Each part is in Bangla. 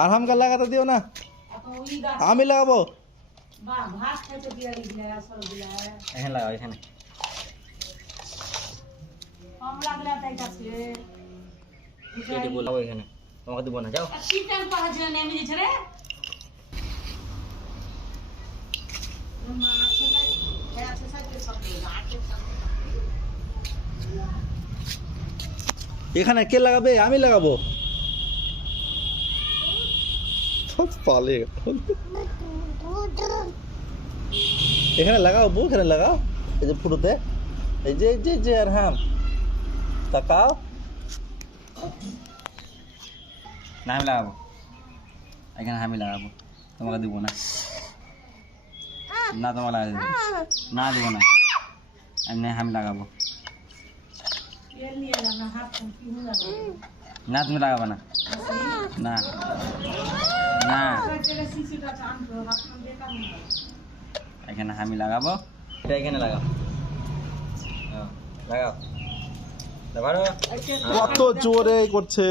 আর হামকা লাগাতে দিও না, আমি লাগাবো। এখানে লাগাও, এখানে বলবো, এখানে তোমাকে দিব না, যাও। এখানে কে লাগাবে? আমি লাগাবো। পালে এখানে লাগাও বউ, এখানে লাগাও, এই যে ফুটোতে, এই যে এই যে যে আর হাম তাকাও। না আমি লাগাবো, এখানে আমি লাগাবো, তোমাকে দিব না। না তোমাকে লাগাবো না, দিব না, এমনি আমি লাগাবো না, তুমি লাগাবে না, না না, এখানে আমি লাগাবো, এটা এখানে লাগাও, লাগাও, কত জোরে করছে।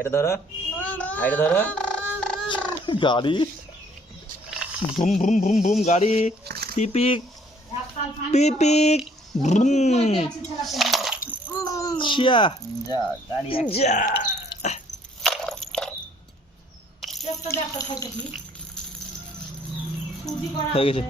এটা ধরো, এটা ধরো, গাড়ি ভুম ভুম ভুম ভুম, গাড়ি পিপিক পিপিক ভুম, ছিয়া যা গাড়ি যা হয়ে গেছে।